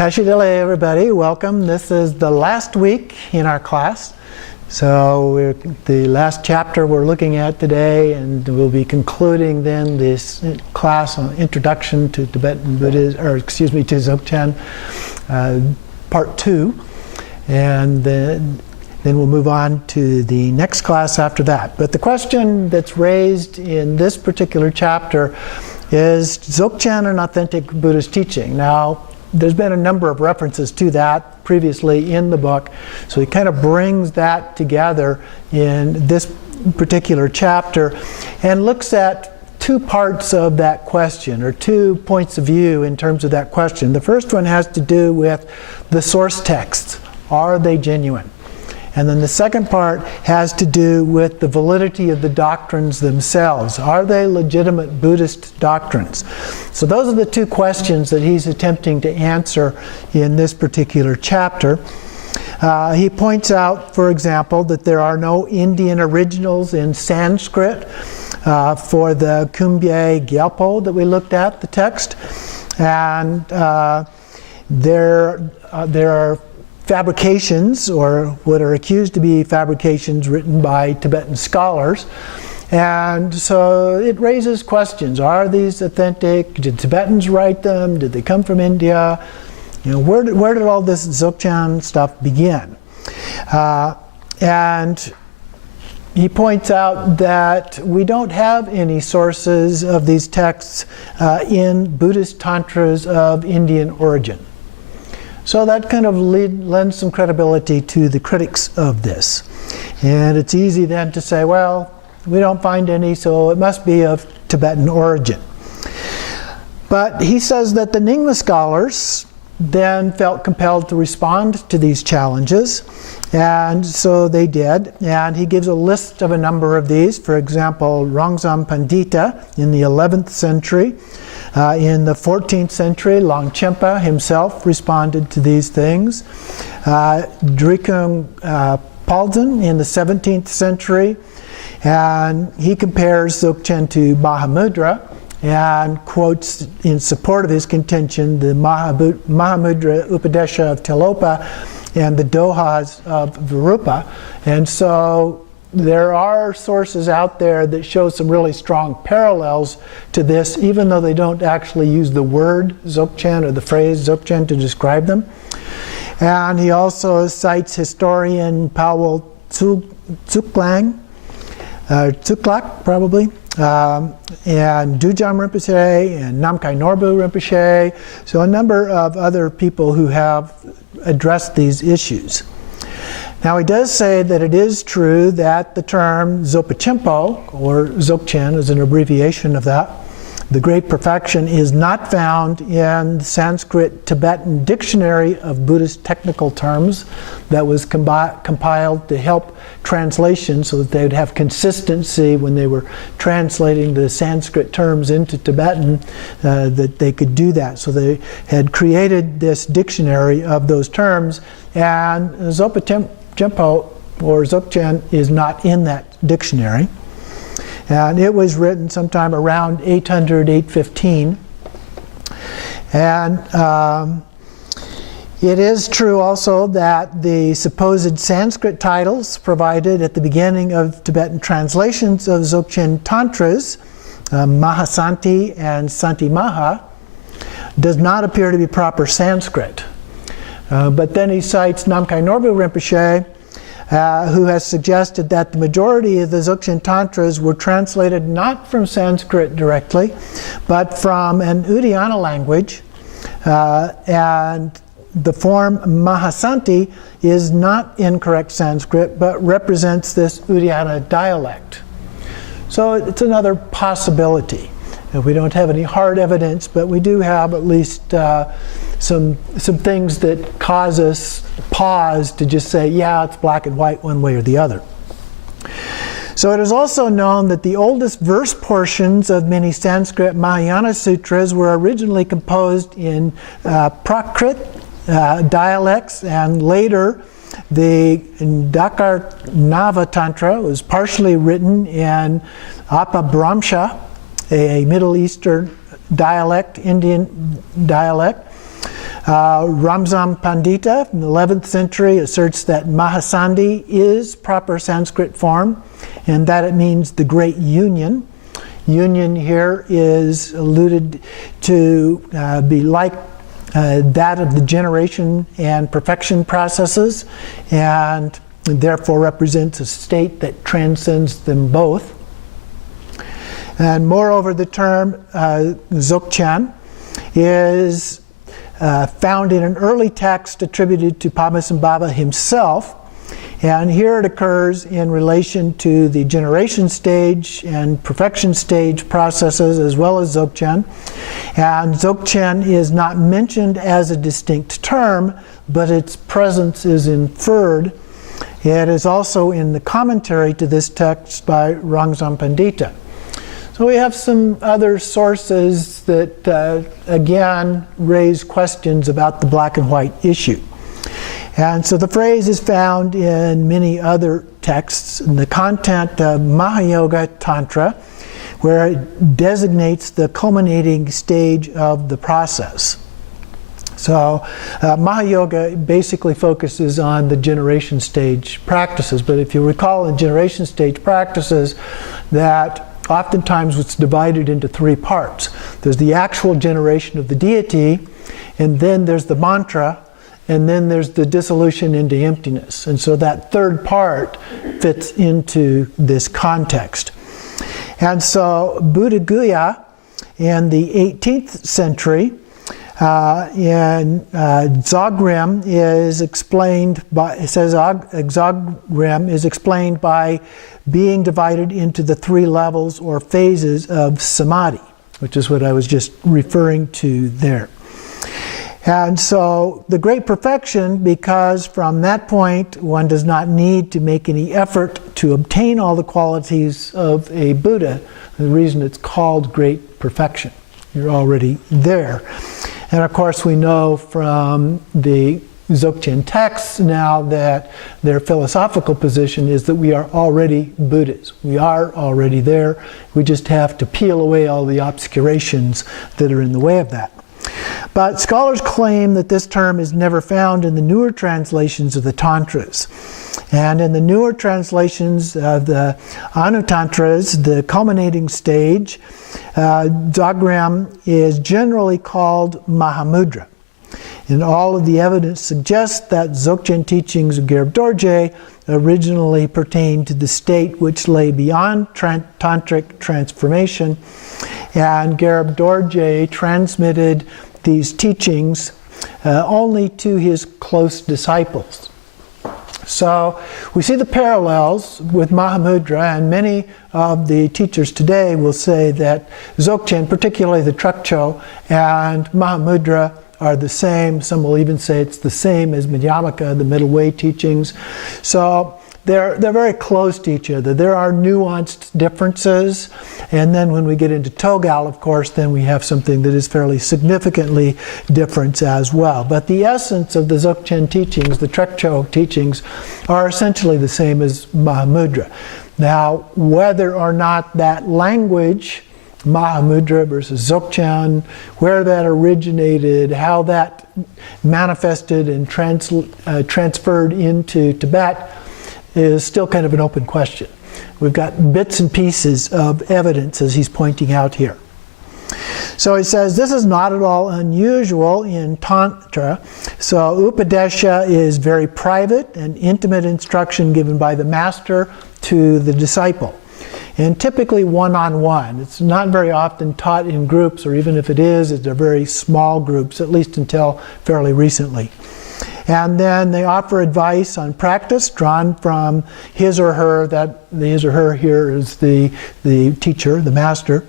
Tashidele, everybody. Welcome. This is the last week in our class. So the last chapter we're looking at today, and we'll be concluding then this class on Introduction to Tibetan Buddhism, to Dzogchen, Part 2. And then we'll move on to the next class after that. But the question that's raised in this particular chapter is Dzogchen an authentic Buddhist teaching? Now, there's been a number of references to that previously in the book, so he kind of brings that together in this particular chapter and looks at two parts of that question, or 2 points of view in terms of that question. The first one has to do with the source texts. Are they genuine? And then the second part has to do with the validity of the doctrines themselves. Are they legitimate Buddhist doctrines? So those are the 2 questions that he's attempting to answer in this particular chapter. He points out, for example, that there are no Indian originals in Sanskrit for the Kumbye Gyalpo that we looked at, the text. And there are fabrications, or what are accused to be fabrications, written by Tibetan scholars. And so it raises questions. Are these authentic? Did Tibetans write them? Did they come from India? You know, where did all this Dzogchen stuff begin? And he points out that we don't have any sources of these texts in Buddhist tantras of Indian origin. So that kind of lends some credibility to the critics of this. And it's easy then to say, well, we don't find any, so it must be of Tibetan origin. But he says that the Nyingma scholars then felt compelled to respond to these challenges, and so they did. And he gives a list of a number of these. For example, Rongzam Pandita in the 11th century. In the 14th century, Longchenpa himself responded to these things. Drikung Palden in the 17th century, and he compares Dzogchen to Mahamudra and quotes in support of his contention the Mahamudra Upadesha of Tilopa and the Dohas of Virupa. And so there are sources out there that show some really strong parallels to this, even though they don't actually use the word Dzogchen or the phrase Dzogchen to describe them. And he also cites historian Powell Tsuklak probably, and Dujam Rinpoche and Namkhai Norbu Rinpoche, so a number of other people who have addressed these issues. Now, he does say that it is true that the term Dzogchen, or Dzogchen is an abbreviation of that, the Great Perfection, is not found in the Sanskrit Tibetan Dictionary of Buddhist Technical Terms that was compiled to help translation so that they would have consistency when they were translating the Sanskrit terms into Tibetan, that they could do that. So they had created this dictionary of those terms, and Dzogchen or Dzogchen is not in that dictionary. And it was written sometime around 800, 815. And it is true also that the supposed Sanskrit titles provided at the beginning of Tibetan translations of Dzogchen Tantras, Mahasanti and Santimaha, does not appear to be proper Sanskrit. But then he cites Namkhai Norbu Rinpoche, who has suggested that the majority of the Dzogchen Tantras were translated not from Sanskrit directly, but from an Udayana language, and the form Mahasanti is not incorrect Sanskrit, but represents this Udayana dialect. So it's another possibility. We don't have any hard evidence, but we do have at least some things that cause us pause to just say, yeah, it's black and white one way or the other. So it is also known that the oldest verse portions of many Sanskrit Mahayana sutras were originally composed in Prakrit dialects, and later the Dakarnava Tantra was partially written in Apabhramsha, a Middle Eastern dialect, Indian dialect. Ramzan Pandita in the 11th century asserts that Mahasandhi is proper Sanskrit form and that it means the great union. Union here is alluded to be like that of the generation and perfection processes, and therefore represents a state that transcends them both. And moreover, the term Dzogchen is found in an early text attributed to Padmasambhava himself. And here it occurs in relation to the generation stage and perfection stage processes as well as Dzogchen. And Dzogchen is not mentioned as a distinct term, but its presence is inferred. It is also in the commentary to this text by Ramzan Pandita. So we have some other sources that again raise questions about the black and white issue. And so the phrase is found in many other texts in the content of Mahayoga Tantra, where it designates the culminating stage of the process. So Mahayoga basically focuses on the generation stage practices, but if you recall in generation stage practices that oftentimes it's divided into three parts. There's the actual generation of the deity, and then there's the mantra, and then there's the dissolution into emptiness. And so that third part fits into this context. And so Buddha Guya in the 18th century in Dzogchen is explained by, it says Dzogchen is explained by being divided into the three levels or phases of samadhi, which is what I was just referring to there. And so the great perfection, because from that point one does not need to make any effort to obtain all the qualities of a Buddha, the reason it's called great perfection. You're already there. And of course we know from the Dzogchen texts now that their philosophical position is that we are already Buddhas. We are already there. We just have to peel away all the obscurations that are in the way of that. But scholars claim that this term is never found in the newer translations of the Tantras. And in the newer translations of the Anutantras, the culminating stage, Dzogchen is generally called Mahamudra. And all of the evidence suggests that Dzogchen teachings of Gyalpa Dorje originally pertained to the state which lay beyond tantric transformation, and Gyalpa Dorje transmitted these teachings only to his close disciples. So we see the parallels with Mahamudra, and many of the teachers today will say that Dzogchen, particularly the Trekcho, and Mahamudra are the same. Some will even say it's the same as Madhyamaka, the middle way teachings. So they're very close to each other. There are nuanced differences, and then when we get into Togal, of course, then we have something that is fairly significantly different as well. But the essence of the Dzogchen teachings, the Trekcho teachings, are essentially the same as Mahamudra. Now, whether or not that language, Mahamudra versus Dzogchen, where that originated, how that manifested and transferred into Tibet, is still kind of an open question. We've got bits and pieces of evidence, as he's pointing out here. So he says this is not at all unusual in Tantra. So Upadesha is very private and intimate instruction given by the master to the disciple. And typically one-on-one. It's not very often taught in groups, or even if it is, it's very small groups, at least until fairly recently. And then they offer advice on practice drawn from his or her, that the his or her here is the teacher, the master,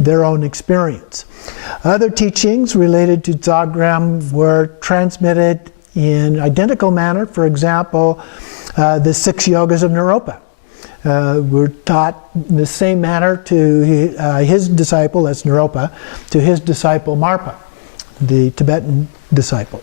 their own experience. Other teachings related to Dzogchen were transmitted in identical manner. For example, the 6 yogas of Naropa were taught in the same manner to his disciple, that's Naropa, to his disciple Marpa, the Tibetan disciple.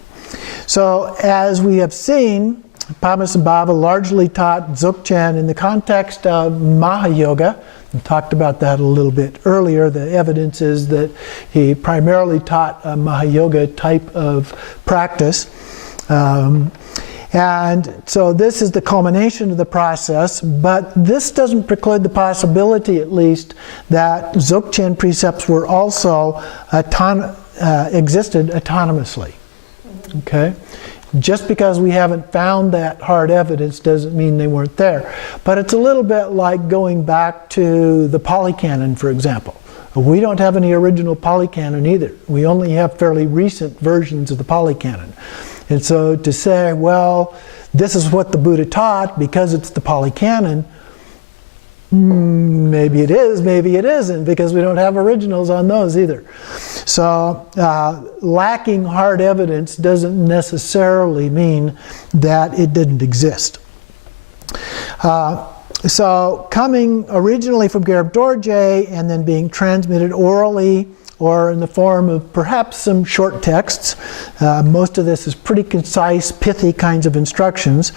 So as we have seen, Padmasambhava largely taught Dzogchen in the context of Mahayoga, We talked about that a little bit earlier. The evidence is that he primarily taught a Mahayoga type of practice. And so this is the culmination of the process, but this doesn't preclude the possibility, at least, that Dzogchen precepts were also existed autonomously. Okay? Just because we haven't found that hard evidence doesn't mean they weren't there. But it's a little bit like going back to the Pali Canon, for example. We don't have any original Pali Canon either. We only have fairly recent versions of the Pali Canon. And so to say, well, this is what the Buddha taught because it's the Pali Canon, maybe it is, maybe it isn't, because we don't have originals on those either. So lacking hard evidence doesn't necessarily mean that it didn't exist. So coming originally from Garib Dorje and then being transmitted orally or in the form of perhaps some short texts, most of this is pretty concise, pithy kinds of instructions,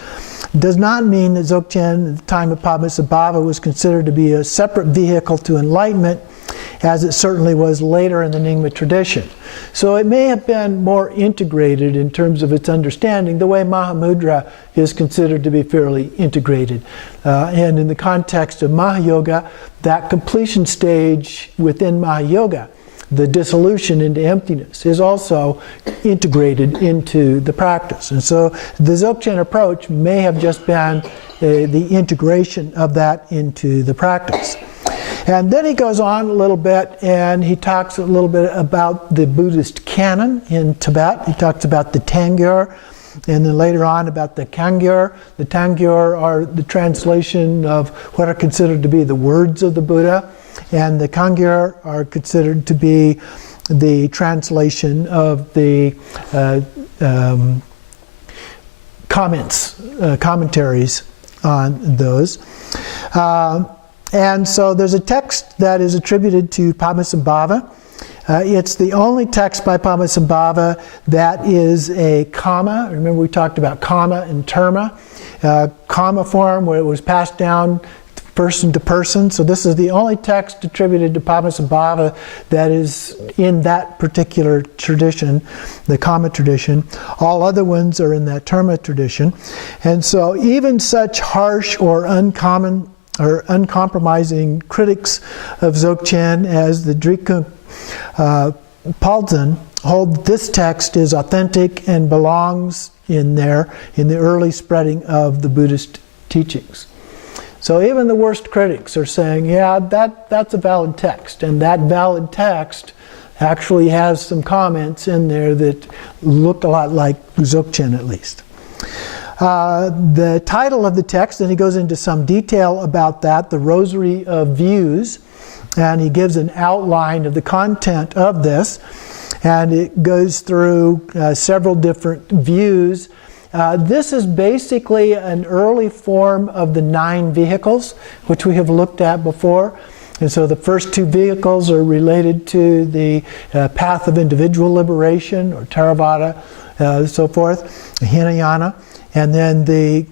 does not mean that Dzogchen at the time of Padmasambhava was considered to be a separate vehicle to enlightenment, as it certainly was later in the Nyingma tradition. So it may have been more integrated in terms of its understanding, the way Mahamudra is considered to be fairly integrated. And in the context of Mahayoga, that completion stage within Mahayoga, the dissolution into emptiness, is also integrated into the practice. And so the Dzogchen approach may have just been the integration of that into the practice. And then he goes on a little bit and he talks a little bit about the Buddhist canon in Tibet. He talks about the Tangyur, and then later on about the Kangyur. The Tangyur are the translation of what are considered to be the words of the Buddha, and the Kangyur are considered to be the translation of the commentaries on those. And so there's a text that is attributed to Padmasambhava. It's the only text by Padmasambhava that is a comma. Remember we talked about comma and terma. Comma form where it was passed down person to person. So this is the only text attributed to Padmasambhava that is in that particular tradition, the comma tradition. All other ones are in that terma tradition. And so even such harsh or uncommon or uncompromising critics of Dzogchen as the Drikung Paldzan hold this text is authentic and belongs in there in the early spreading of the Buddhist teachings. So even the worst critics are saying, yeah, that's a valid text, and that valid text actually has some comments in there that look a lot like Dzogchen at least. The title of the text, and he goes into some detail about that, the Rosary of Views, and he gives an outline of the content of this, and it goes through several different views. This is basically an early form of the 9 vehicles, which we have looked at before. And so the first 2 vehicles are related to the path of individual liberation, or Theravada, so forth, Hinayana. And then the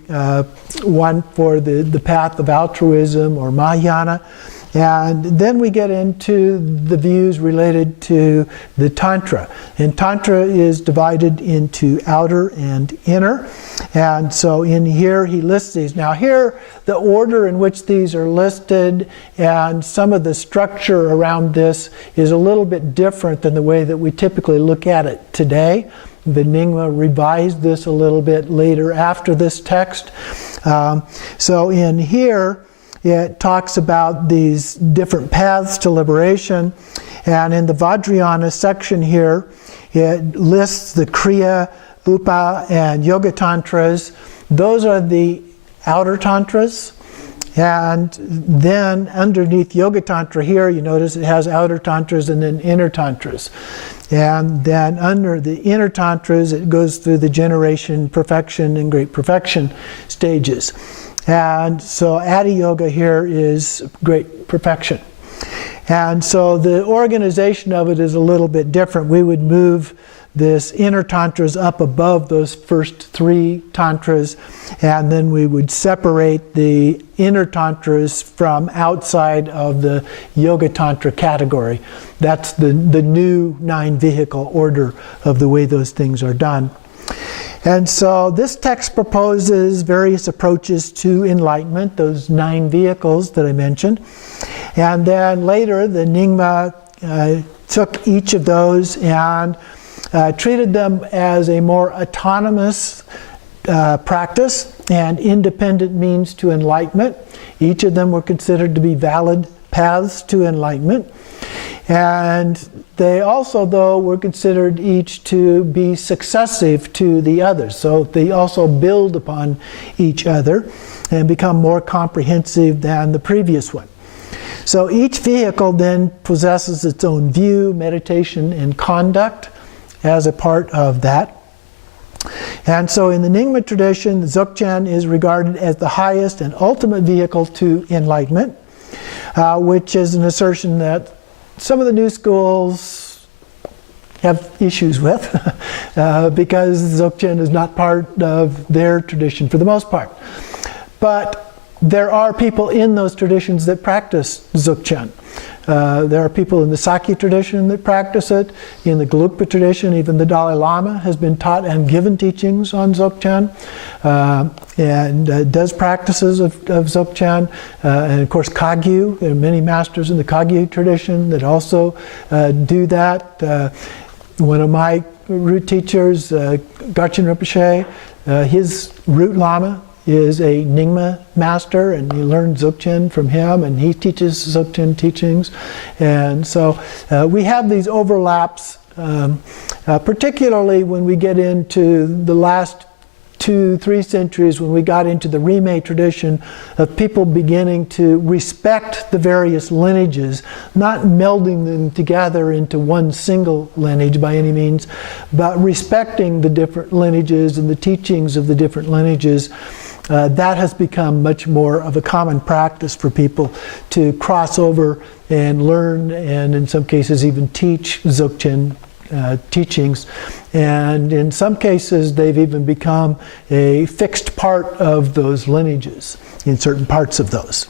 one for the path of altruism, or Mahayana. And then we get into the views related to the Tantra. And Tantra is divided into outer and inner. And so in here he lists these. Now here, the order in which these are listed and some of the structure around this is a little bit different than the way that we typically look at it today. The Nyingma revised this a little bit later after this text. So in here, it talks about these different paths to liberation. And in the Vajrayana section here, it lists the Kriya, Upa, and Yoga Tantras. Those are the outer Tantras. And then underneath Yoga Tantra here, you notice it has outer Tantras and then inner Tantras. And then under the inner Tantras, it goes through the generation, perfection, and great perfection stages. And so Adi Yoga here is great perfection. And so the organization of it is a little bit different. We would move this inner tantras up above those first 3 tantras, and then we would separate the inner tantras from outside of the yoga tantra category. That's the new 9-vehicle order of the way those things are done. And so this text proposes various approaches to enlightenment, those 9 vehicles that I mentioned. And then later the Nyingma took each of those and treated them as a more autonomous practice and independent means to enlightenment. Each of them were considered to be valid paths to enlightenment. And they also, though, were considered each to be successive to the others. So they also build upon each other and become more comprehensive than the previous one. So each vehicle then possesses its own view, meditation, and conduct as a part of that. And so in the Nyingma tradition, the Dzogchen is regarded as the highest and ultimate vehicle to enlightenment, which is an assertion that some of the new schools have issues with because Dzogchen is not part of their tradition for the most part. But there are people in those traditions that practice Dzogchen. There are people in the Sakya tradition that practice it. In the Gelugpa tradition, even the Dalai Lama has been taught and given teachings on Dzogchen, and does practices of Dzogchen. And of course Kagyu, there are many masters in the Kagyu tradition that also do that. One of my root teachers, Garchen Rinpoche, his root Lama is a Nyingma master, and he learned Dzogchen from him, and he teaches Dzogchen teachings. And so we have these overlaps, particularly when we get into the last 2-3 centuries, when we got into the Rimé tradition of people beginning to respect the various lineages, not melding them together into one single lineage by any means, but respecting the different lineages and the teachings of the different lineages. That has become much more of a common practice for people to cross over and learn, and in some cases even teach Dzogchen teachings. And in some cases they've even become a fixed part of those lineages in certain parts of those.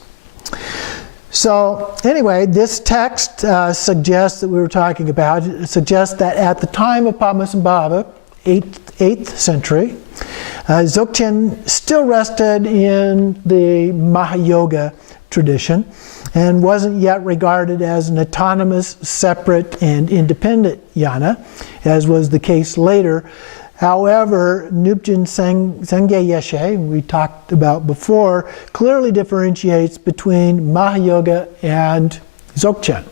So anyway, this text suggests that we were talking about, it suggests that at the time of Padmasambhava, 8th century, Dzogchen still rested in the Mahayoga tradition and wasn't yet regarded as an autonomous, separate, and independent yana, as was the case later. However, Nubjen Sangye Yeshe, we talked about before, clearly differentiates between Mahayoga and Dzogchen.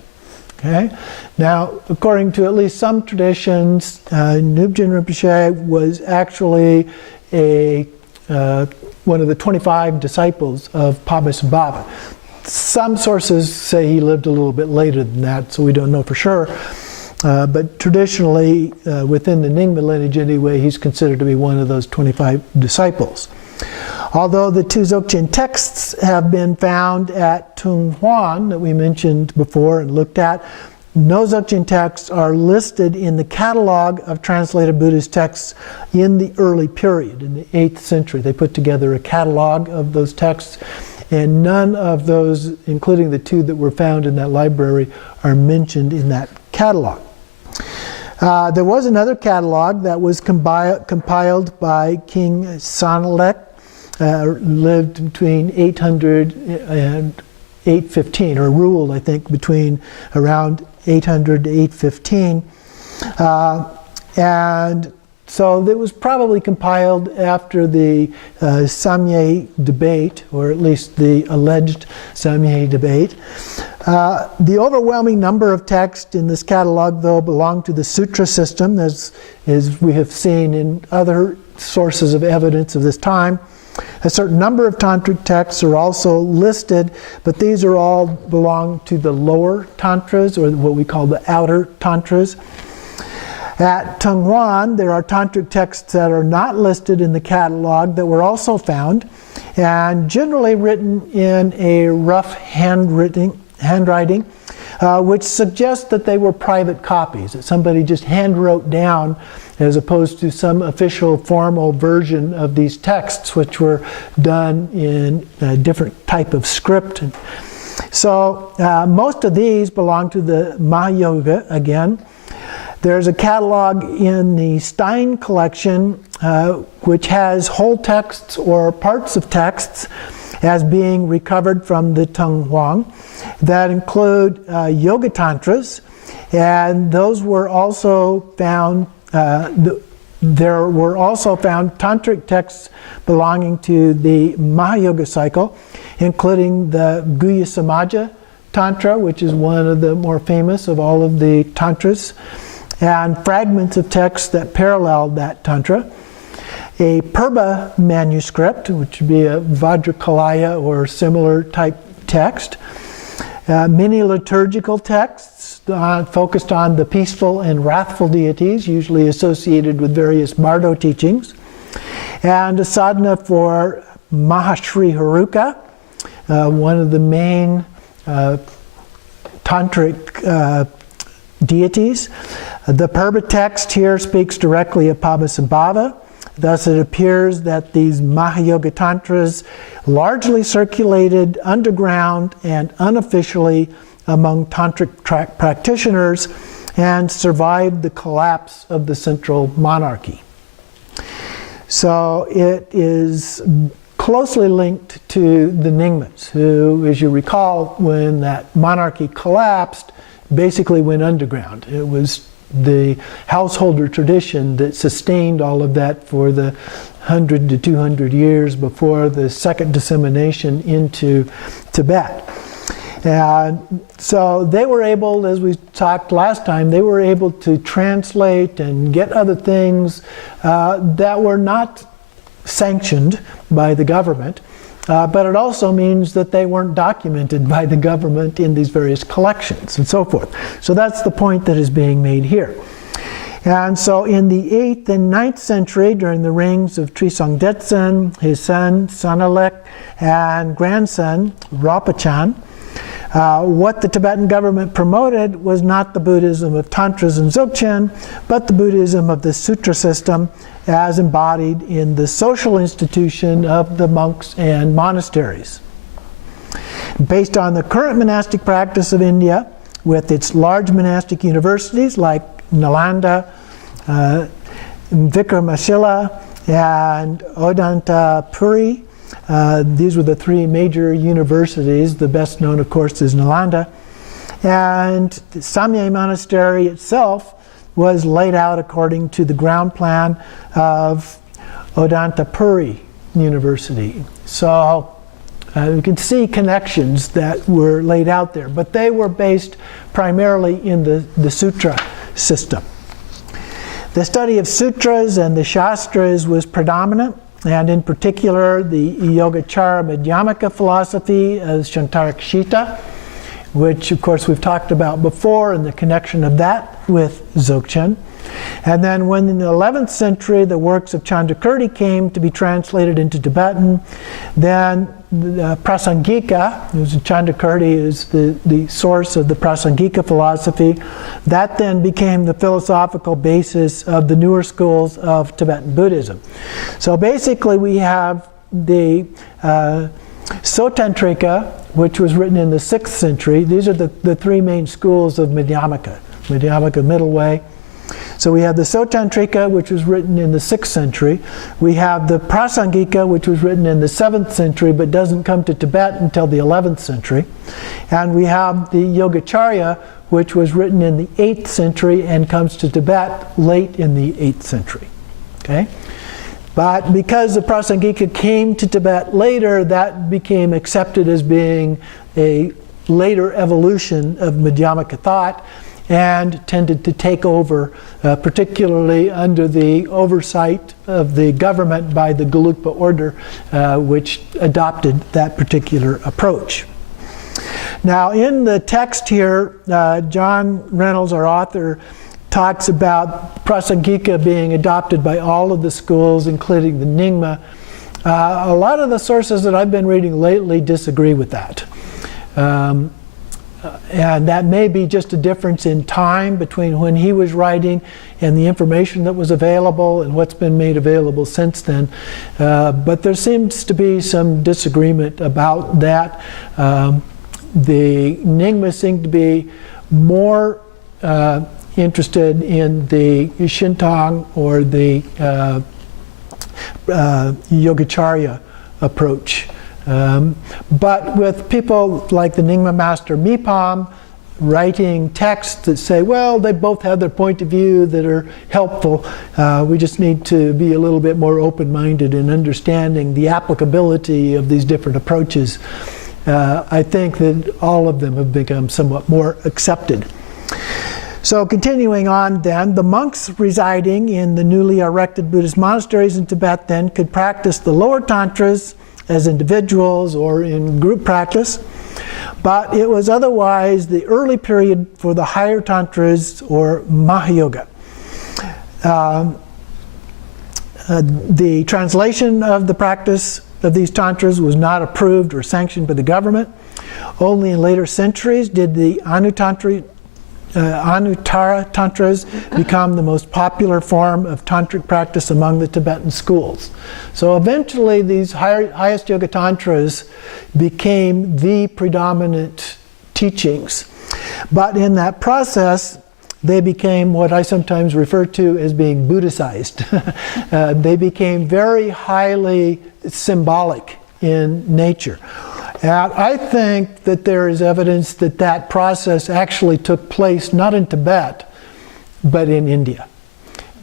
Okay? Now, according to at least some traditions, Nubjen Rinpoche was actually one of the 25 disciples of Padmasambhava. Some sources say he lived a little bit later than that, so we don't know for sure. But traditionally, within the Nyingma lineage anyway, he's considered to be one of those 25 disciples. Although the 2 Dzogchen texts have been found at Tung Huan that we mentioned before and looked at, no Dzogchen texts are listed in the catalog of translated Buddhist texts in the early period, in the 8th century. They put together a catalog of those texts, and none of those, including the 2 that were found in that library, are mentioned in that catalog. There was another catalog that was compiled by King Sanalek, lived between 800 and 815, or ruled, I think, between around 800 to 815. And so it was probably compiled after the Samye debate, or at least the alleged Samye debate. The overwhelming number of texts in this catalog, though, belong to the sutra system, as we have seen in other sources of evidence of this time. A certain number of tantric texts are also listed, but these are all belong to the lower tantras, or what we call the outer tantras. At Tung Huan, there are tantric texts that are not listed in the catalog that were also found, and generally written in a rough handwriting, which suggests that they were private copies, that somebody just hand wrote down as opposed to some official formal version of these texts, which were done in a different type of script. So most of these belong to the Mahayoga again. There's a catalog in the Stein collection which has whole texts or parts of texts as being recovered from the Tung Huang that include Yoga Tantras, and those were also found, there were also found tantric texts belonging to the Mahayoga cycle, including the Guhya Samaja Tantra, which is one of the more famous of all of the tantras, and fragments of texts that paralleled that tantra. A Purba manuscript, which would be a Vajrakalaya or similar type text. Many liturgical texts focused on the peaceful and wrathful deities, usually associated with various Bardo teachings. And a sadhana for Mahashri Haruka, one of the main tantric deities. The Purba text here speaks directly of Padmasambhava. Thus it appears that these Mahayoga Tantras largely circulated underground and unofficially among tantric practitioners and survived the collapse of the central monarchy. So it is closely linked to the Nyingmas, who, as you recall, when that monarchy collapsed, basically went underground. It was the householder tradition that sustained all of that for the 100 to 200 years before the second dissemination into Tibet. And so they were able, as we talked last time, they were able to translate and get other things that were not sanctioned by the government. But it also means that they weren't documented by the government in these various collections and so forth. So that's the point that is being made here. And so in the 8th and 9th century, during the reigns of Trisong Detsen, his son Sanalek, and grandson Ropachan, what the Tibetan government promoted was not the Buddhism of Tantras and Dzogchen, but the Buddhism of the Sutra system as embodied in the social institution of the monks and monasteries. Based on the current monastic practice of India, with its large monastic universities like Nalanda, Vikramashila, and Odantapuri, these were the three major universities. The best known, of course, is Nalanda. And the Samye Monastery itself was laid out according to the ground plan of Odantapuri University. So you can see connections that were laid out there, but they were based primarily in the sutra system. The study of sutras and the shastras was predominant, and in particular the Yogacara Madhyamaka philosophy of Shantarakshita, which of course we've talked about before, and the connection of that with Dzogchen. And then when in the 11th century the works of Chandrakirti came to be translated into Tibetan, then the Prasangika, Chandrakirti is the source of the Prasangika philosophy, that then became the philosophical basis of the newer schools of Tibetan Buddhism. So basically we have the Sotantrika, which was written in the 6th century. These are the three main schools of Madhyamaka middle way. So we have the Sotantrika, which was written in the 6th century. We have the Prasangika, which was written in the 7th century, but doesn't come to Tibet until the 11th century. And we have the Yogacharya, which was written in the 8th century and comes to Tibet late in the 8th century. Okay? But because the Prasangika came to Tibet later, that became accepted as being a later evolution of Madhyamaka thought, and tended to take over, particularly under the oversight of the government by the Gelugpa order, which adopted that particular approach. Now in the text here, John Reynolds, our author, talks about Prasangika being adopted by all of the schools, including the Nyingma. A lot of the sources that I've been reading lately disagree with that. And that may be just a difference in time between when he was writing and the information that was available and what's been made available since then. But there seems to be some disagreement about that. The Nyingma seem to be more interested in the Shintong or the Yogacarya approach. But with people like the Nyingma master Mipam writing texts that say, well, they both have their point of view that are helpful. We just need to be a little bit more open-minded in understanding the applicability of these different approaches. I think that all of them have become somewhat more accepted. So continuing on then, the monks residing in the newly erected Buddhist monasteries in Tibet then could practice the lower tantras as individuals or in group practice, but it was otherwise the early period for the higher tantras or Mahayoga. The translation of the practice of these tantras was not approved or sanctioned by the government. Only in later centuries did the Anuttara tantras become the most popular form of tantric practice among the Tibetan schools. So eventually these highest yoga tantras became the predominant teachings. But in that process, they became what I sometimes refer to as being Buddhicized. They became very highly symbolic in nature. And I think that there is evidence that that process actually took place not in Tibet, but in India.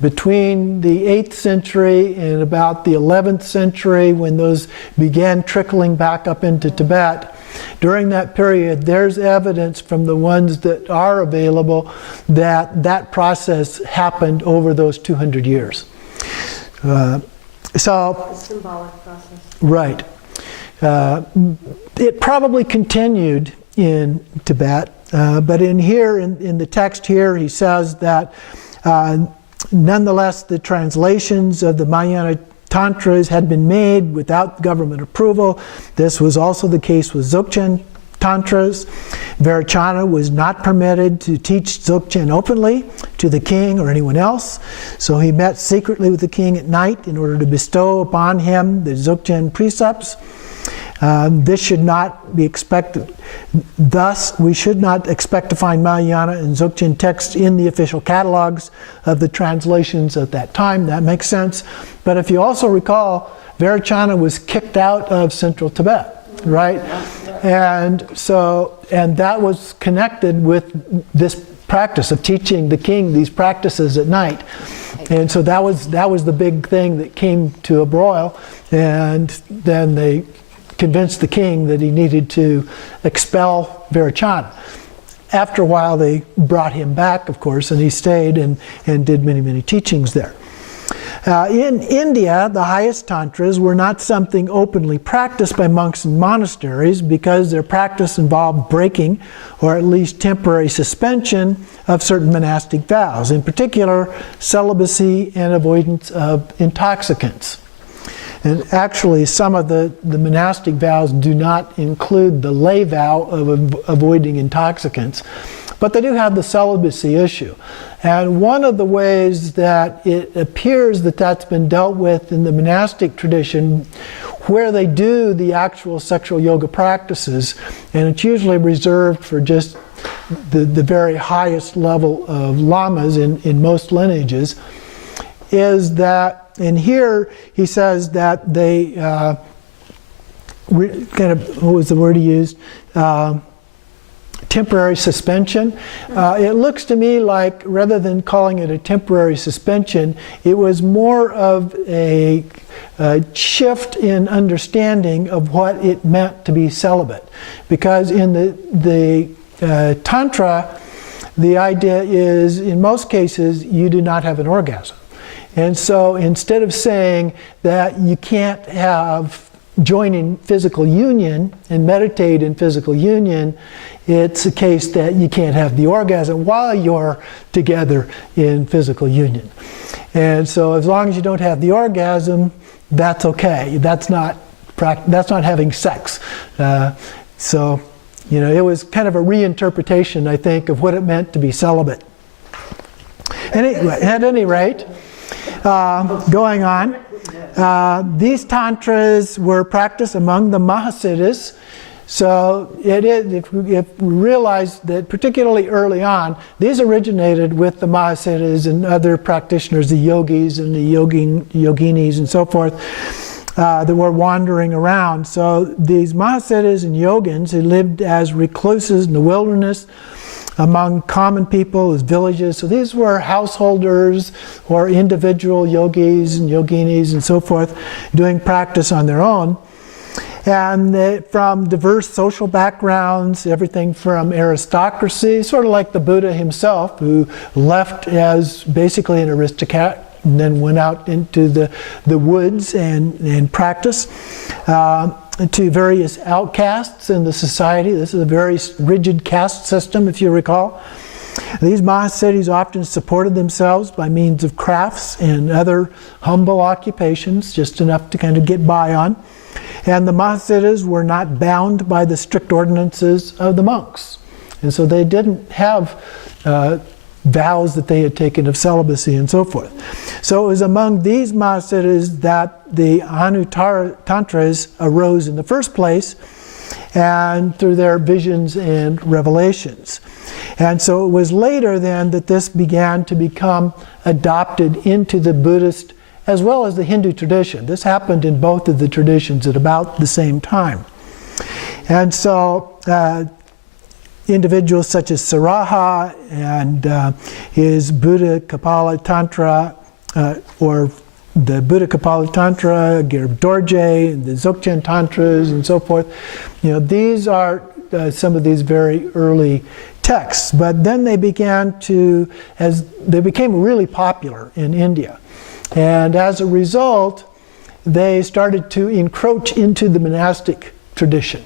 Between the 8th century and about the 11th century, when those began trickling back up into Tibet, during that period, there's evidence from the ones that are available that that process happened over those 200 years. A symbolic process. Right. It probably continued in Tibet, but in here, in the text here, he says that nonetheless the translations of the Mahayana Tantras had been made without government approval. This was also the case with Dzogchen Tantras. Vairocana was not permitted to teach Dzogchen openly to the king or anyone else, so he met secretly with the king at night in order to bestow upon him the Dzogchen precepts. This should not be expected. Thus, we should not expect to find Mahayana and Dzogchen texts in the official catalogs of the translations at that time. That makes sense. But if you also recall, Vairocana was kicked out of central Tibet, right? And that was connected with this practice of teaching the king these practices at night. And so that was the big thing that came to a broil. And then they convinced the king that he needed to expel Vairocana. After a while, they brought him back, of course, and he stayed and did many, many teachings there. In India, the highest tantras were not something openly practiced by monks in monasteries because their practice involved breaking or at least temporary suspension of certain monastic vows, in particular celibacy and avoidance of intoxicants. And actually, some of the monastic vows do not include the lay vow of avoiding intoxicants, but they do have the celibacy issue. And one of the ways that it appears that that's been dealt with in the monastic tradition, where they do the actual sexual yoga practices, and it's usually reserved for just the very highest level of lamas in most lineages, is that, and here he says that they kind of, what was the word he used? Temporary suspension. It looks to me like rather than calling it a temporary suspension, it was more of a shift in understanding of what it meant to be celibate. Because in the Tantra, the idea is, in most cases, you do not have an orgasm. And so instead of saying that you can't join in physical union and meditate in physical union, it's a case that you can't have the orgasm while you're together in physical union. And so as long as you don't have the orgasm, that's okay. That's not having sex. So, it was kind of a reinterpretation, I think, of what it meant to be celibate. At any rate, going on, these tantras were practiced among the Mahasiddhas. So it is, if we realize that particularly early on, these originated with the Mahasiddhas and other practitioners, the yogis and the yoginis and so forth, that were wandering around. So these Mahasiddhas and yogins who lived as recluses in the wilderness among common people as villages. So these were householders or individual yogis and yoginis and so forth doing practice on their own. And from diverse social backgrounds, everything from aristocracy, sort of like the Buddha himself, who left as basically an aristocrat and then went out into the woods and practiced, to various outcasts in the society. This is a very rigid caste system, if you recall. These Mahasiddhas often supported themselves by means of crafts and other humble occupations, just enough to kind of get by on. And the Mahasiddhas were not bound by the strict ordinances of the monks. And so they didn't have vows that they had taken of celibacy and so forth. So it was among these Mahasiddhas that the Anuttara Tantras arose in the first place, and through their visions and revelations. And so it was later then that this began to become adopted into the Buddhist as well as the Hindu tradition. This happened in both of the traditions at about the same time. And so individuals such as Saraha and his Buddha Kapala Tantra, or the Buddha Kapala Tantra, Gerb Dorje, and the Dzogchen Tantras and so forth, these are some of these very early texts. But then they began to, as they became really popular in India. And as a result, they started to encroach into the monastic tradition.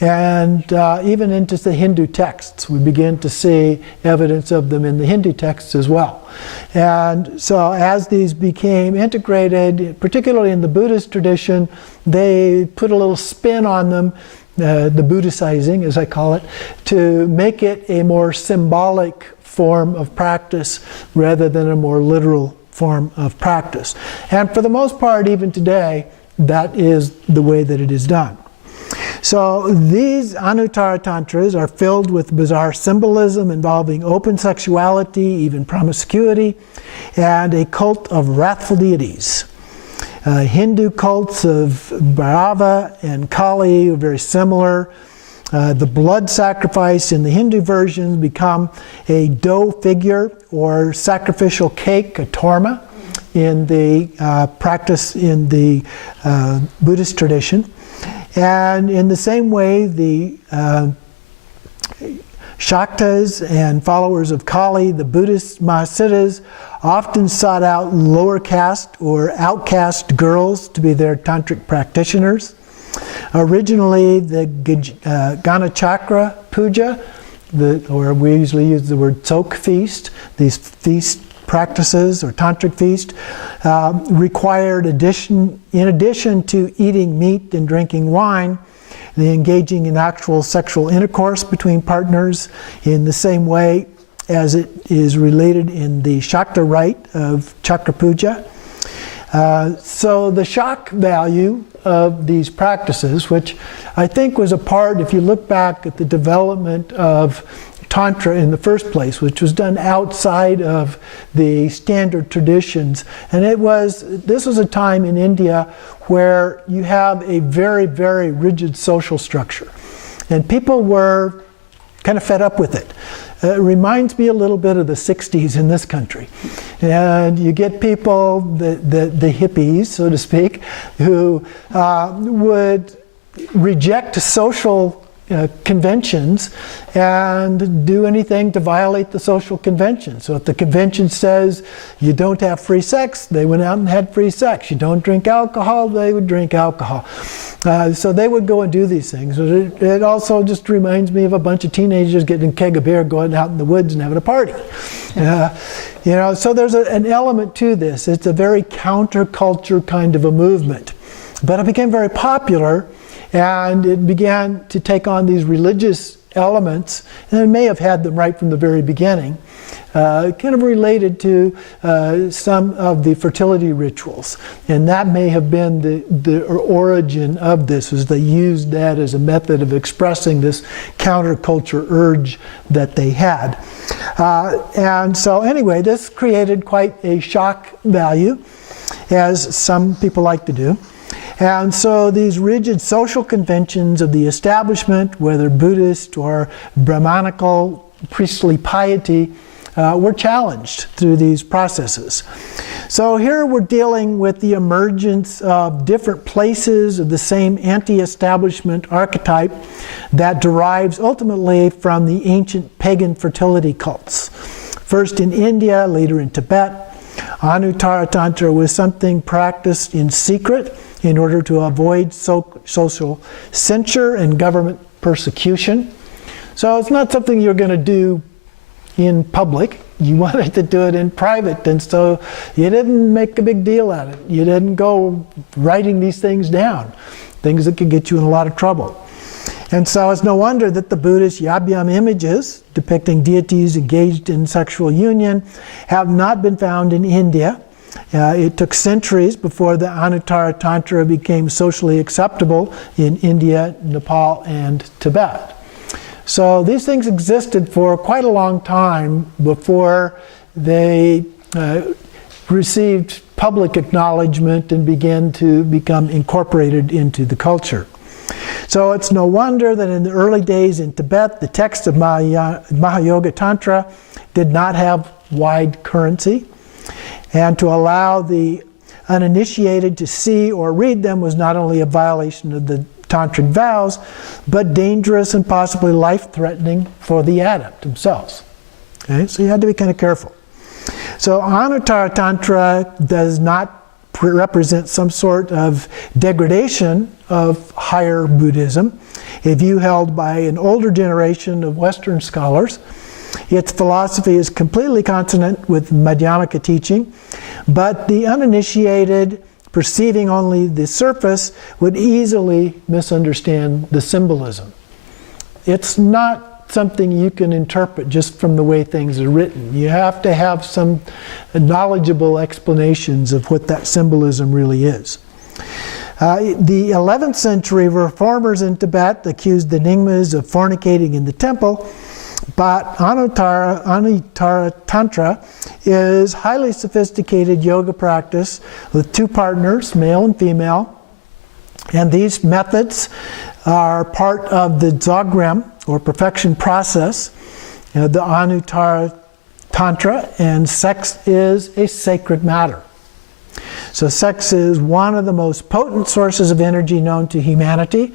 And even into the Hindu texts, we begin to see evidence of them in the Hindu texts as well. And so as these became integrated, particularly in the Buddhist tradition, they put a little spin on them, the Buddhicizing, as I call it, to make it a more symbolic form of practice rather than a more literal form of practice. And for the most part, even today, that is the way that it is done. So these Anuttara Tantras are filled with bizarre symbolism involving open sexuality, even promiscuity, and a cult of wrathful deities. Hindu cults of Bhairava and Kali are very similar. The blood sacrifice in the Hindu versions become a dough figure or sacrificial cake, a torma, in the practice in the Buddhist tradition. And in the same way, the Shaktas and followers of Kali, the Buddhist Mahasiddhas, often sought out lower caste or outcast girls to be their tantric practitioners. Originally, the Ganachakra Puja, or we usually use the word Tsok feast, these feast practices or tantric feast, required in addition to eating meat and drinking wine, the engaging in actual sexual intercourse between partners in the same way as it is related in the Shakta rite of Chakra Puja. So the shock value of these practices, which I think was a part, if you look back at the development of Tantra in the first place, which was done outside of the standard traditions. And this was a time in India where you have a very, very rigid social structure. And people were kind of fed up with it. It reminds me a little bit of the 60s in this country. And you get people, the hippies, so to speak, who would reject social conventions and do anything to violate the social convention. So if the convention says you don't have free sex, they went out and had free sex. You don't drink alcohol, they would drink alcohol. So they would go and do these things. It also just reminds me of a bunch of teenagers getting a keg of beer, going out in the woods and having a party. So there's an element to this. It's a very counterculture kind of a movement. But it became very popular, and it began to take on these religious elements, and it may have had them right from the very beginning. kind of related to some of the fertility rituals. And that may have been the origin of this, was they used that as a method of expressing this counterculture urge that they had. And so anyway, this created quite a shock value, as some people like to do. And so these rigid social conventions of the establishment, whether Buddhist or Brahmanical priestly piety, were challenged through these processes. So here we're dealing with the emergence of different places of the same anti-establishment archetype that derives ultimately from the ancient pagan fertility cults. First in India, later in Tibet, Anuttara Tantra was something practiced in secret in order to avoid social censure and government persecution. So it's not something you're going to do in public. You wanted to do it in private, and so you didn't make a big deal out of it. You didn't go writing these things down, things that could get you in a lot of trouble. And so it's no wonder that the Buddhist Yabyum images depicting deities engaged in sexual union have not been found in India. It took centuries before the Anuttara Tantra became socially acceptable in India, Nepal, and Tibet. So these things existed for quite a long time before they received public acknowledgement and began to become incorporated into the culture. So it's no wonder that in the early days in Tibet, the texts of Mahayoga Tantra did not have wide currency. And to allow the uninitiated to see or read them was not only a violation of the tantric vows, but dangerous and possibly life-threatening for the adept themselves. Okay? So you had to be kind of careful. So Anuttara Tantra does not represent some sort of degradation of higher Buddhism. If you held by an older generation of Western scholars, its philosophy is completely consonant with Madhyamaka teaching, but the uninitiated, perceiving only the surface, would easily misunderstand the symbolism. It's not something you can interpret just from the way things are written. You have to have some knowledgeable explanations of what that symbolism really is. The 11th century reformers in Tibet accused the Nyingmas of fornicating in the temple, but Anuttara Tantra is highly sophisticated yoga practice with two partners, male and female, and these methods are part of the Dzogchen, or perfection process, the Anuttara Tantra, and sex is a sacred matter. So sex is one of the most potent sources of energy known to humanity,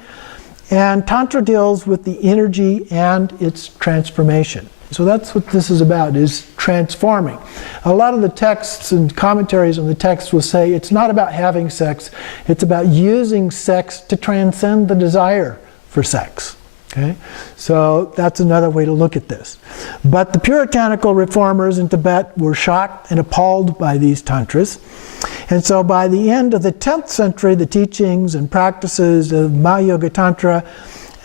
and Tantra deals with the energy and its transformation. So that's what this is about, is transforming. A lot of the texts and commentaries on the text will say it's not about having sex, it's about using sex to transcend the desire for sex. Okay? So that's another way to look at this. But the puritanical reformers in Tibet were shocked and appalled by these tantras. And so by the end of the 10th century, the teachings and practices of Mahayoga Tantra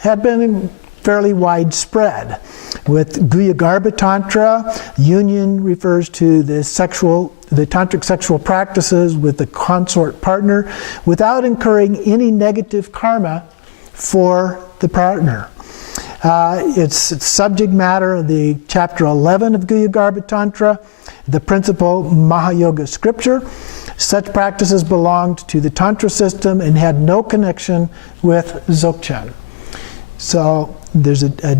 had been fairly widespread. With Guyagarbha Tantra, union refers to the tantric sexual practices with the consort partner without incurring any negative karma for the partner. It's subject matter of the chapter 11 of Guyagarbha Tantra, the principal Mahayoga scripture. Such practices belonged to the Tantra system and had no connection with Dzogchen. So there's a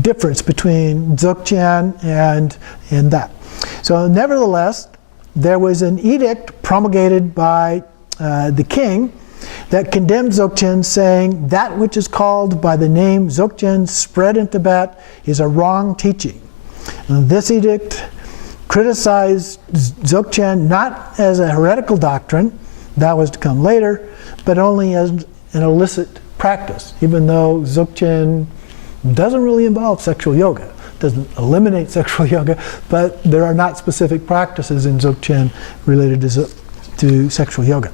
difference between Dzogchen and that. So nevertheless, there was an edict promulgated by the king that condemned Dzogchen, saying that which is called by the name Dzogchen spread in Tibet is a wrong teaching. And this edict criticized Dzogchen not as a heretical doctrine, that was to come later, but only as an illicit practice, even though Dzogchen doesn't really involve sexual yoga. It doesn't eliminate sexual yoga, but there are not specific practices in Dzogchen related to sexual yoga.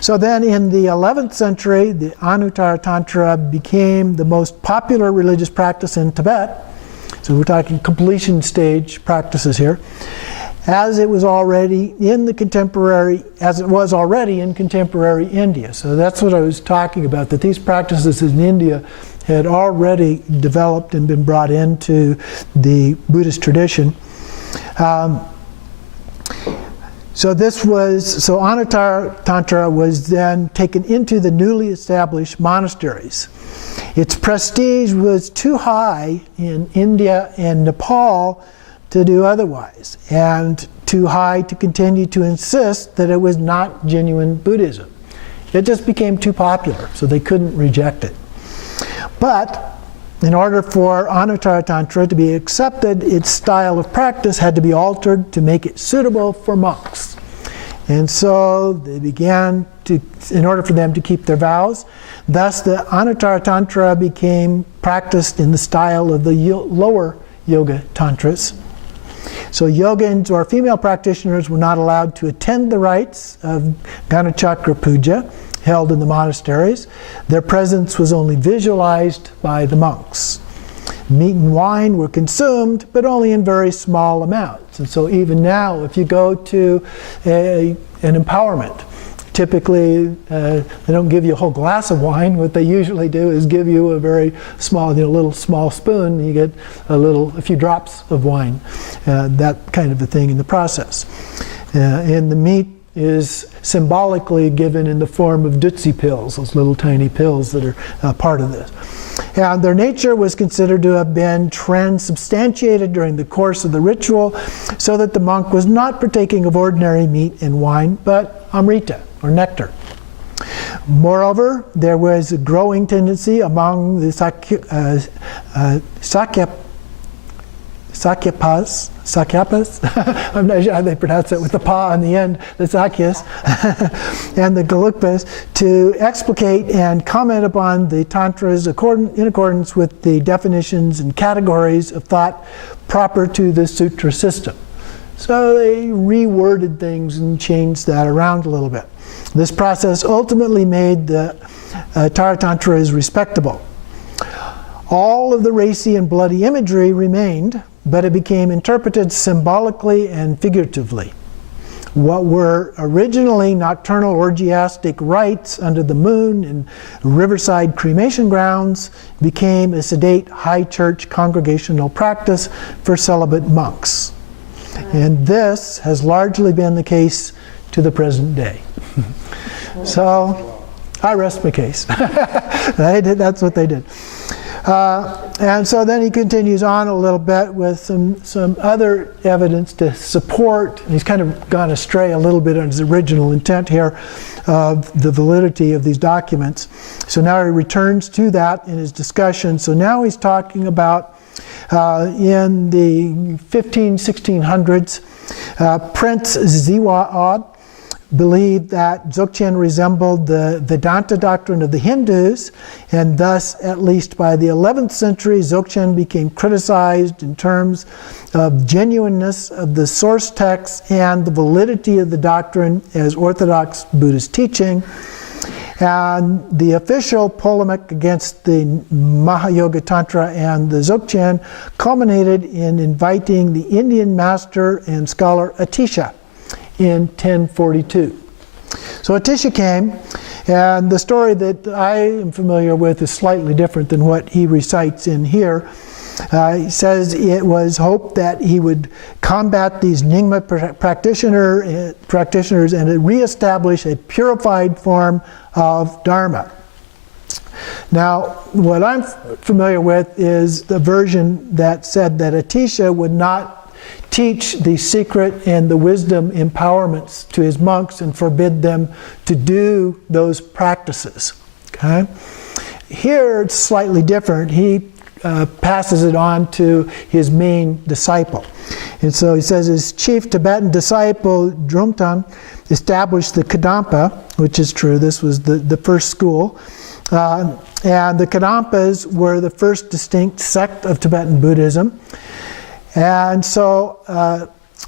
So then in the 11th century, the Anuttara Tantra became the most popular religious practice in Tibet. So we're talking completion stage practices here. As it was already in contemporary India. So that's what I was talking about, that these practices in India had already developed and been brought into the Buddhist tradition. So Anuttara Tantra was then taken into the newly established monasteries. Its prestige was too high in India and Nepal to do otherwise, and too high to continue to insist that it was not genuine Buddhism. It just became too popular, so they couldn't reject it. But in order for Anuttara Tantra to be accepted, its style of practice had to be altered to make it suitable for monks. And so they began to, in order for them to keep their vows, thus the Anuttara Tantra became practiced in the style of the lower Yoga Tantras. So yogins or female practitioners were not allowed to attend the rites of Ganachakra Puja held in the monasteries. Their presence was only visualized by the monks. Meat and wine were consumed, but only in very small amounts. And so even now, if you go to an empowerment, typically they don't give you a whole glass of wine. What they usually do is give you a very small, little small spoon, and you get a few drops of wine, that kind of a thing in the process. And the meat is symbolically given in the form of dutsi pills, those little tiny pills that are part of this. And their nature was considered to have been transubstantiated during the course of the ritual, so that the monk was not partaking of ordinary meat and wine, but amrita, or nectar. Moreover, there was a growing tendency among the Sakyapas, I'm not sure how they pronounce it with the pa on the end, the Sakyas, and the Gelugpas, to explicate and comment upon the Tantras in accordance with the definitions and categories of thought proper to the sutra system. So they reworded things and changed that around a little bit. This process ultimately made the Tara Tantras respectable. All of the racy and bloody imagery remained, but it became interpreted symbolically and figuratively. What were originally nocturnal orgiastic rites under the moon and riverside cremation grounds became a sedate high church congregational practice for celibate monks. And this has largely been the case to the present day. So, I rest my case. That's what they did. And so then he continues on a little bit with some other evidence to support. He's kind of gone astray a little bit on his original intent here of the validity of these documents. So now he returns to that in his discussion. So now he's talking about in the 1600s, Prince Ziwa believed that Dzogchen resembled the Vedanta doctrine of the Hindus, and thus, at least by the 11th century, Dzogchen became criticized in terms of genuineness of the source text and the validity of the doctrine as orthodox Buddhist teaching. And the official polemic against the Mahayoga Tantra and the Dzogchen culminated in inviting the Indian master and scholar Atisha in 1042. So Atisha came, and the story that I am familiar with is slightly different than what he recites in here. He says it was hoped that he would combat these Nyingma practitioners and reestablish a purified form of Dharma. Now, what I'm familiar with is the version that said that Atisha would not teach the secret and the wisdom empowerments to his monks and forbid them to do those practices. Okay? Here it's slightly different. He passes it on to his main disciple. And so he says his chief Tibetan disciple, Drumtan, established the Kadampa, which is true. This was the first school. And the Kadampas were the first distinct sect of Tibetan Buddhism. And so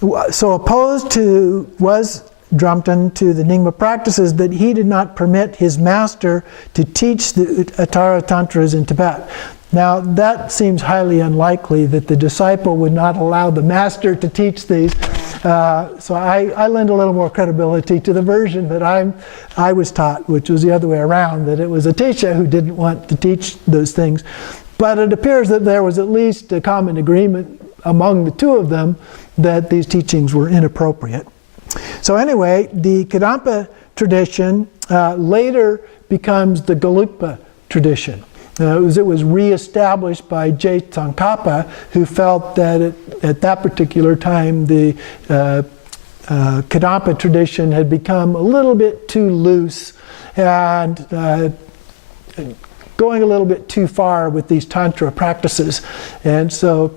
opposed to was Drumtan to the Nyingma practices that he did not permit his master to teach the Tara Tantras in Tibet. Now, that seems highly unlikely that the disciple would not allow the master to teach these. So I lend a little more credibility to the version that I was taught, which was the other way around, that it was a teacher who didn't want to teach those things. But it appears that there was at least a common agreement among the two of them that these teachings were inappropriate. So anyway, the Kadampa tradition later becomes the Gelugpa tradition. It was reestablished by Je Tsongkhapa, who felt that at that particular time the Kadampa tradition had become a little bit too loose and going a little bit too far with these Tantra practices. And so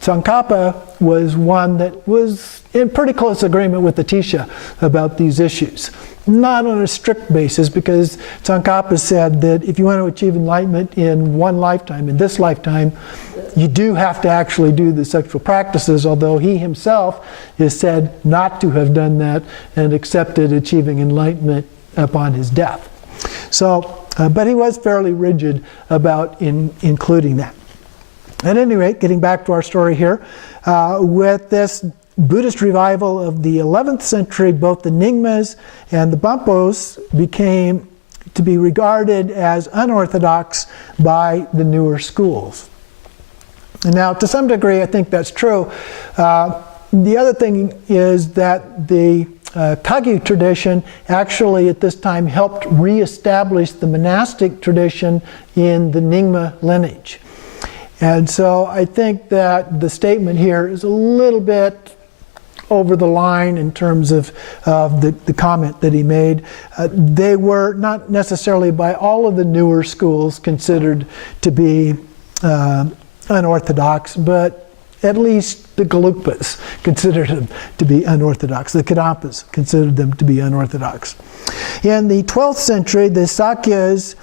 Tsongkhapa was one that was in pretty close agreement with the Tisha about these issues. Not on a strict basis, because Tsongkhapa said that if you want to achieve enlightenment in one lifetime, in this lifetime, you do have to actually do the sexual practices, although he himself is said not to have done that and accepted achieving enlightenment upon his death. So, but he was fairly rigid about including that. At any rate, getting back to our story here, with this Buddhist revival of the 11th century, both the Nyingmas and the Bumpos became to be regarded as unorthodox by the newer schools. And now, to some degree, I think that's true. The other thing is that the Kagyu tradition actually at this time helped reestablish the monastic tradition in the Nyingma lineage. And so I think that the statement here is a little bit over the line in terms of the comment that he made. They were not necessarily by all of the newer schools considered to be unorthodox, but at least the Gelugpas considered them to be unorthodox. The Kadampas considered them to be unorthodox. In the 12th century, the Sakyas,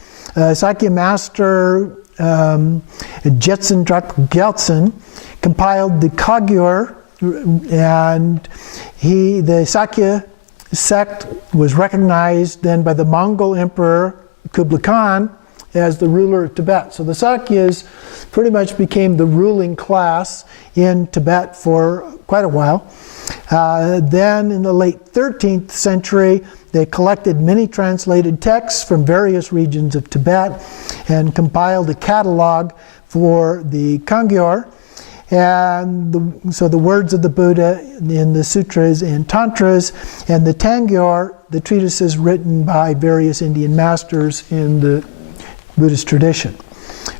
Sakya master Jetsun Drak Gyaltsen compiled the Kagyur, and the Sakya sect was recognized then by the Mongol Emperor Kublai Khan as the ruler of Tibet. So the Sakyas pretty much became the ruling class in Tibet for quite a while. Then in the late 13th century, they collected many translated texts from various regions of Tibet and compiled a catalog for the Kangyur. And so the words of the Buddha in the sutras and tantras, and the Tangyur, the treatises written by various Indian masters in the Buddhist tradition.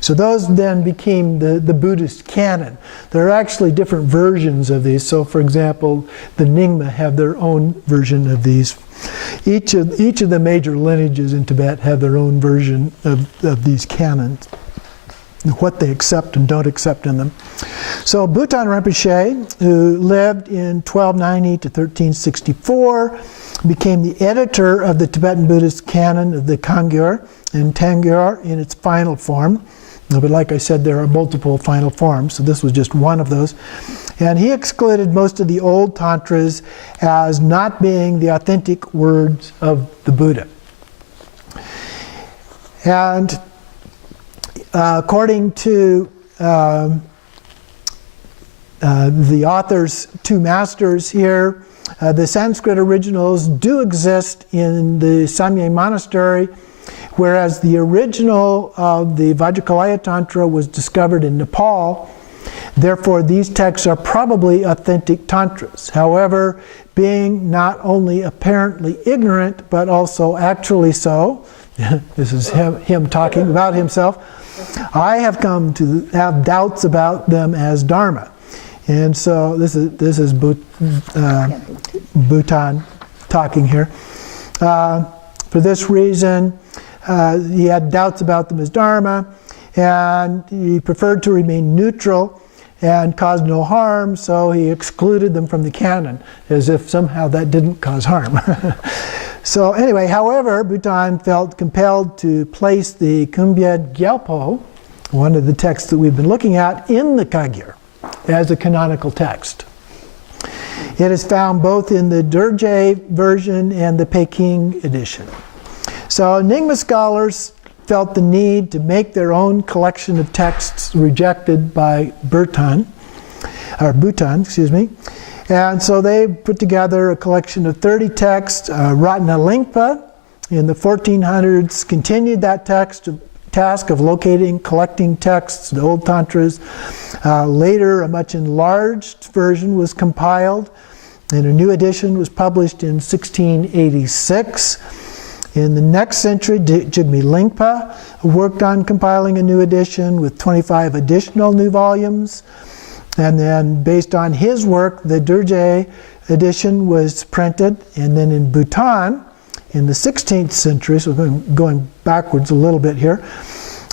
So those then became the Buddhist canon. There are actually different versions of these. So for example, the Nyingma have their own version of these. Each of the major lineages in Tibet have their own version of these canons, what they accept and don't accept in them. So Bhutan Rinpoche, who lived in 1290 to 1364, became the editor of the Tibetan Buddhist canon of the Kangyur and Tangyur in its final form. But like I said, there are multiple final forms, so this was just one of those. And he excluded most of the old tantras as not being the authentic words of the Buddha. And according to the author's two masters here, the Sanskrit originals do exist in the Samye monastery, whereas the original of the Vajrakalaya Tantra was discovered in Nepal. Therefore, these texts are probably authentic tantras. However, being not only apparently ignorant, but also actually so, this is him talking about himself, I have come to have doubts about them as Dharma. And so this is Bhutan talking here. For this reason, he had doubts about them as Dharma, and he preferred to remain neutral and cause no harm, so he excluded them from the canon, as if somehow that didn't cause harm. So anyway, however, Bhutan felt compelled to place the Kumbhed Gyalpo, one of the texts that we've been looking at, in the Kagyur as a canonical text. It is found both in the Dorje version and the Peking edition. So Nyingma scholars felt the need to make their own collection of texts rejected by Bhutan, and so they put together a collection of 30 texts. Ratna Lingpa in the 1400s continued that task of locating, collecting texts, the old tantras. Later, a much enlarged version was compiled, and a new edition was published in 1686. In the next century, Jigme Lingpa worked on compiling a new edition with 25 additional new volumes. And then, based on his work, the Durje edition was printed. And then in Bhutan, in the 16th century, so going backwards a little bit here,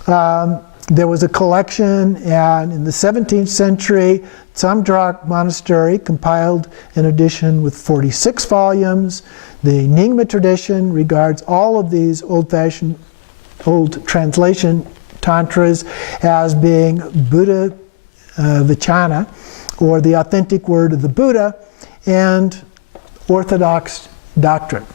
there was a collection, and in the 17th century, Tsamdrak Monastery compiled an edition with 46 volumes. The Nyingma tradition regards all of these old translation tantras as being Buddha Vachana, or the authentic word of the Buddha, and orthodox doctrine.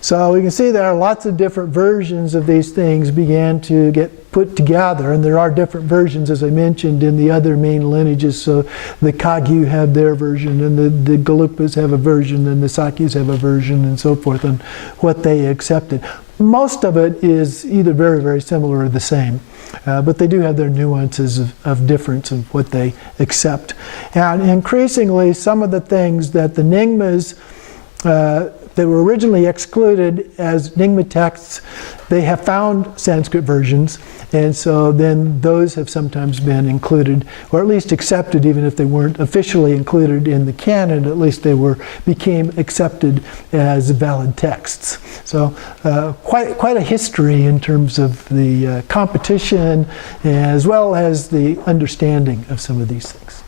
So we can see there are lots of different versions of these things began to get put together, and there are different versions, as I mentioned, in the other main lineages. So the Kagyu have their version, and the Galupas have a version, and the Sakyas have a version, and so forth, and what they accepted. Most of it is either very, very similar or the same. But they do have their nuances of difference of what they accept. And increasingly, some of the things that the Nyingmas that were originally excluded as Nyingma texts, they have found Sanskrit versions, and so then those have sometimes been included, or at least accepted, even if they weren't officially included in the canon. At least they became accepted as valid texts. So quite a history in terms of the competition, as well as the understanding of some of these things.